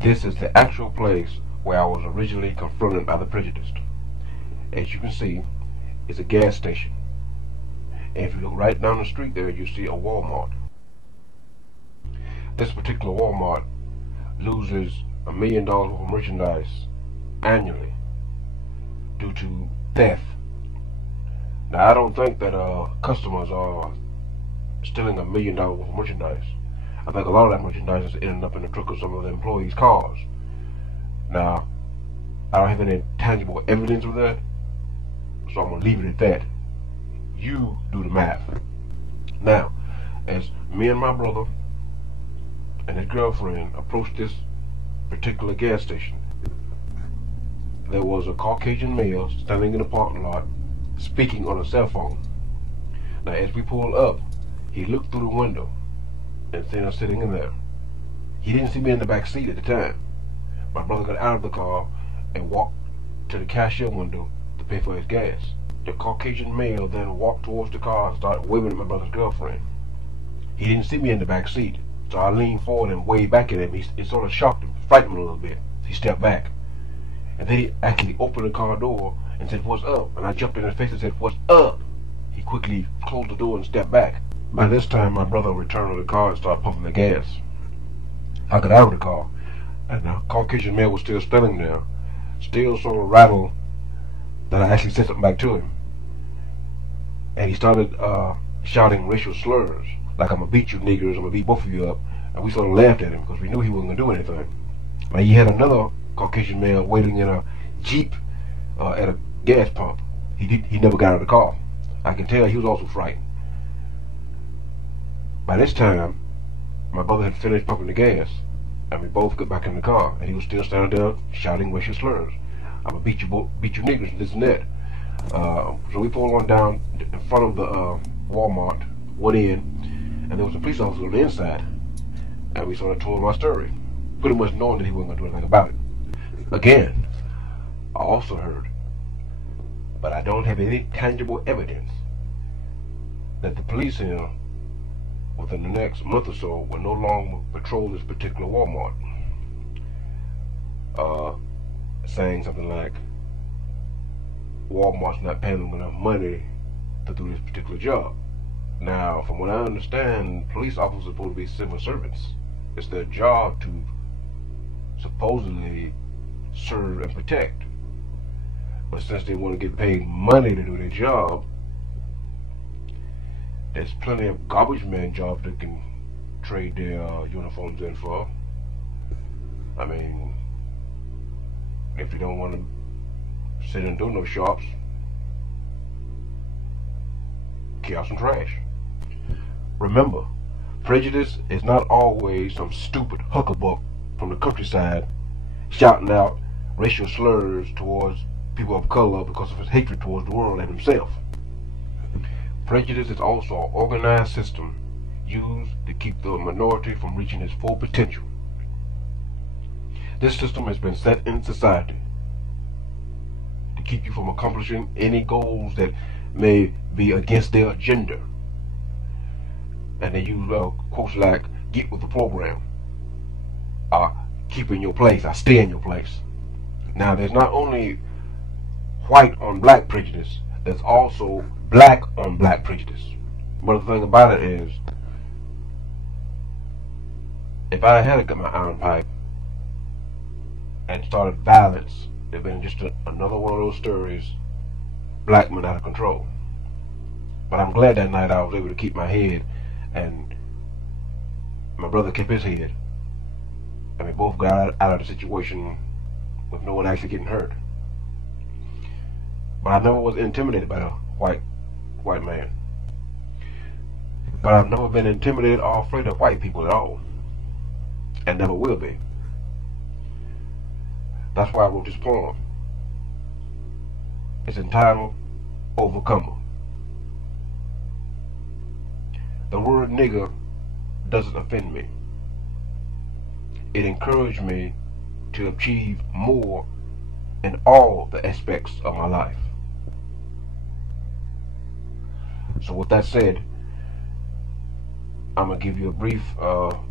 This is the actual place where I was originally confronted by the prejudiced. As you can see, it's a gas station. And if you look right down the street there, you see a Walmart. This particular Walmart loses $1 million worth of merchandise annually due to theft. Now, I don't think that customers are stealing $1 million worth of merchandise. I think a lot of that merchandise is ending up in the trunk of some of the employees' cars. Now, I don't have any tangible evidence of that, so I'm going to leave it at that. You do the math. Now, as me and my brother and his girlfriend approached this particular gas station, there was a Caucasian male standing in the parking lot speaking on a cell phone. Now, as we pulled up, he looked through the window and seen us sitting in there. He didn't see me in the back seat at the time. My brother got out of the car and walked to the cashier window to pay for his gas. The Caucasian male then walked towards the car and started waving at my brother's girlfriend. He didn't see me in the back seat, so I leaned forward and waved back at him. It sort of shocked him, frightened him a little bit. He stepped back. And then he actually opened the car door and said, "What's up?" And I jumped in his face and said, "What's up?" He quickly closed the door and stepped back. By this time, my brother returned to the car and started pumping the gas. I got out of the car, and the Caucasian male was still standing there, still sort of rattled that I actually said something back to him. And he started shouting racial slurs, like, "I'm gonna beat you niggers, I'm gonna beat both of you up." And we sort of laughed at him because we knew he wasn't gonna do anything. But he had another Caucasian male waiting in a Jeep at a gas pump. He never got out of the car. I can tell he was also frightened. By this time, my brother had finished pumping the gas, and we both got back in the car, and he was still standing there shouting racial slurs. "I'm gonna beat you niggers, this and that." So we pulled on down in front of the Walmart, went in, and there was a police officer on the inside, and we sort of told him our story, pretty much knowing that he wasn't gonna do anything about it. Again, I also heard, but I don't have any tangible evidence, that the police here, within the next month or so, will no longer patrol this particular Walmart, saying something like, Walmart's not paying them enough money to do this particular job. Now, from what I understand, police officers are supposed to be civil servants. It's their job to supposedly serve and protect. But since they want to get paid money to do their job, there's plenty of garbage man jobs that can trade their uniforms in for. I mean, if you don't want to sit and do no shops, carry out some trash. Remember, prejudice is not always some stupid hucklebuck from the countryside shouting out racial slurs towards people of color because of his hatred towards the world and himself. Prejudice is also an organized system used to keep the minority from reaching its full potential. This system has been set in society to keep you from accomplishing any goals that may be against their agenda. And they use quotes like, "get with the program," "keep in your place," "stay in your place." Now, there's not only white on black prejudice, there's also black on black prejudice. But the thing about it is, if I had got my iron pipe and started violence, it'd been just another one of those stories, black men out of control. But I'm glad that night I was able to keep my head, and my brother kept his head, and we both got out of the situation with no one actually getting hurt. But I never was intimidated by a white man. But I've never been intimidated or afraid of white people at all, and never will be. That's why I wrote this poem. It's entitled Overcomer. The word nigger doesn't offend me. It encouraged me to achieve more in all the aspects of my life. So with that said, I'm going to give you a brief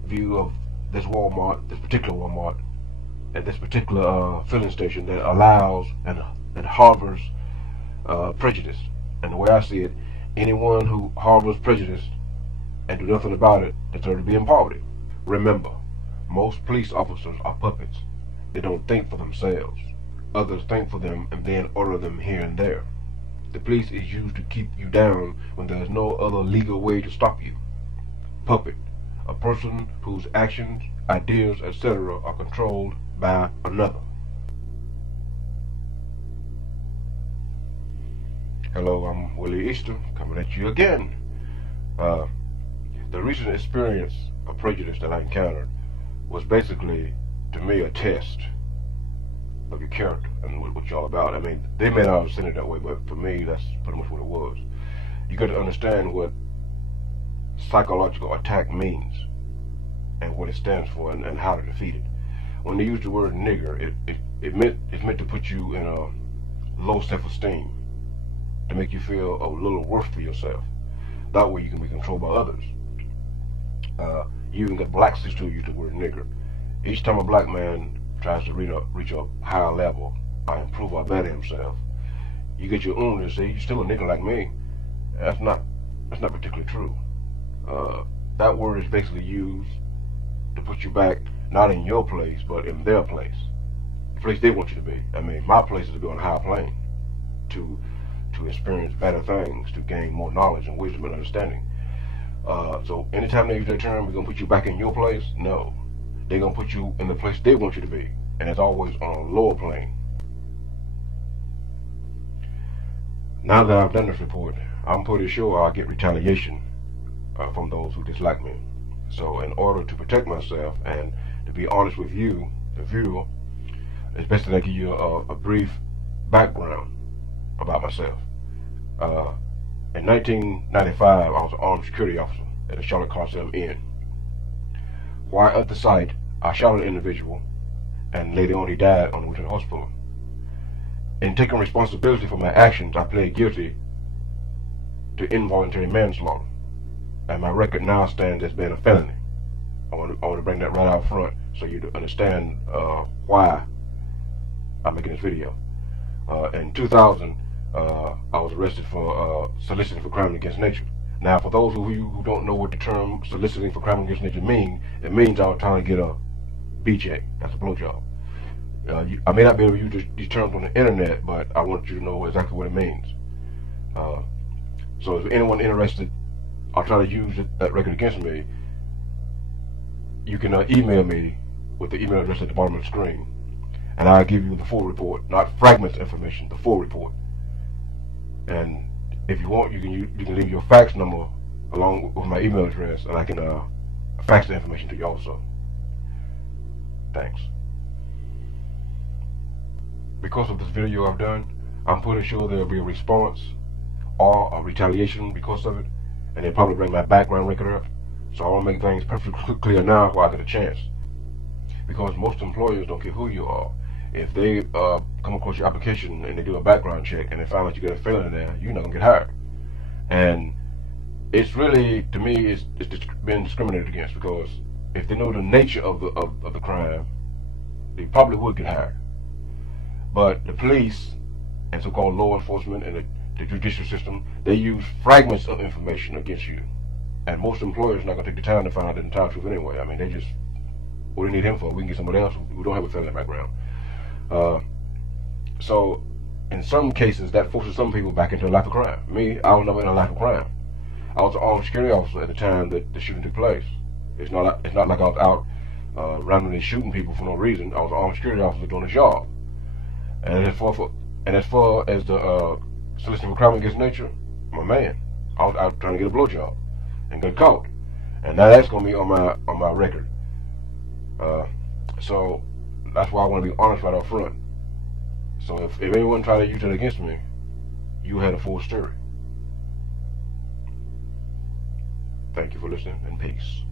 view of this Walmart, this particular Walmart, at this particular filling station that allows and harbors prejudice. And the way I see it, anyone who harbors prejudice and do nothing about it deserves to be in poverty. Remember, most police officers are puppets. They don't think for themselves. Others think for them and then order them here and there. The police is used to keep you down when there is no other legal way to stop you. Puppet, a person whose actions, ideas, etc. are controlled by another. Hello, I'm Willie Easter, coming at you again. The recent experience of prejudice that I encountered was basically, to me, a test of your character and what you're all about. I mean, they may not have seen it that way, but for me, that's pretty much what it was. You got to understand what psychological attack means and what it stands for and how to defeat it. When they use the word nigger, it's meant to put you in a low self-esteem, to make you feel a little worse for yourself. That way you can be controlled by others. You even got blacks to use the word nigger. Each time a black man tries to reach a higher level or improve or better himself, you get your own to say, you're still a nigger like me. That's not particularly true. That word is basically used to put you back, not in your place, but in their place. The place they want you to be. I mean, my place is to be on a higher plane, to experience better things, to gain more knowledge and wisdom and understanding. So anytime they use that term, we're going to put you back in your place? No. They're going to put you in the place they want you to be. And it's always on a lower plane. Now that I've done this report, I'm pretty sure I'll get retaliation from those who dislike me. So in order to protect myself and to be honest with you, the viewer, it's best that I give you a brief background about myself. In 1995, I was an armed security officer at the Charlotte Coliseum Inn. While at the site, I shot an individual, and later on he died on the way to the hospital. In taking responsibility for my actions, I pled guilty to involuntary manslaughter, and my record now stands as being a felony. I want to bring that right out front so you understand why I'm making this video. In 2000, I was arrested for soliciting for crime against nature. Now, for those of you who don't know what the term soliciting for crime against nature means, it means I was trying to get a BJ. That's a blowjob. I may not be able to use these terms on the internet, but I want you to know exactly what it means. So if anyone interested, I'll try to use that record against me. You can email me with the email address at the bottom of the screen, and I'll give you the full report, not fragments of information, the full report. And if you want, you can leave your fax number along with my email address, and I can fax the information to you also. Thanks. Because of this video I've done, I'm pretty sure there'll be a response or a retaliation because of it, and they'll probably bring my background record up. So I want to make things perfectly clear now while I get a chance. Because most employers don't care who you are. If they come across your application and they do a background check and they find out you got a felony there, you're not going to get hired. And it's really, to me, it's been discriminated against, because if they know the nature of the crime, they probably would get hired. But the police and so-called law enforcement and the judicial system, they use fragments of information against you. And most employers are not going to take the time to find out the entire truth anyway. I mean, they just, what do they need him for? We can get somebody else who don't have a felony background. So in some cases that forces some people back into a life of crime. Me, I was never in a life of crime. I was an armed security officer at the time that the shooting took place. It's not like I was out randomly shooting people for no reason. I was an armed security officer doing a job. And as far as the soliciting for crime against nature, my man, I was out trying to get a blowjob and got caught. And now that's gonna be on my record. So that's why I want to be honest right up front. So if anyone tried to use it against me, you had a full story. Thank you for listening, and peace.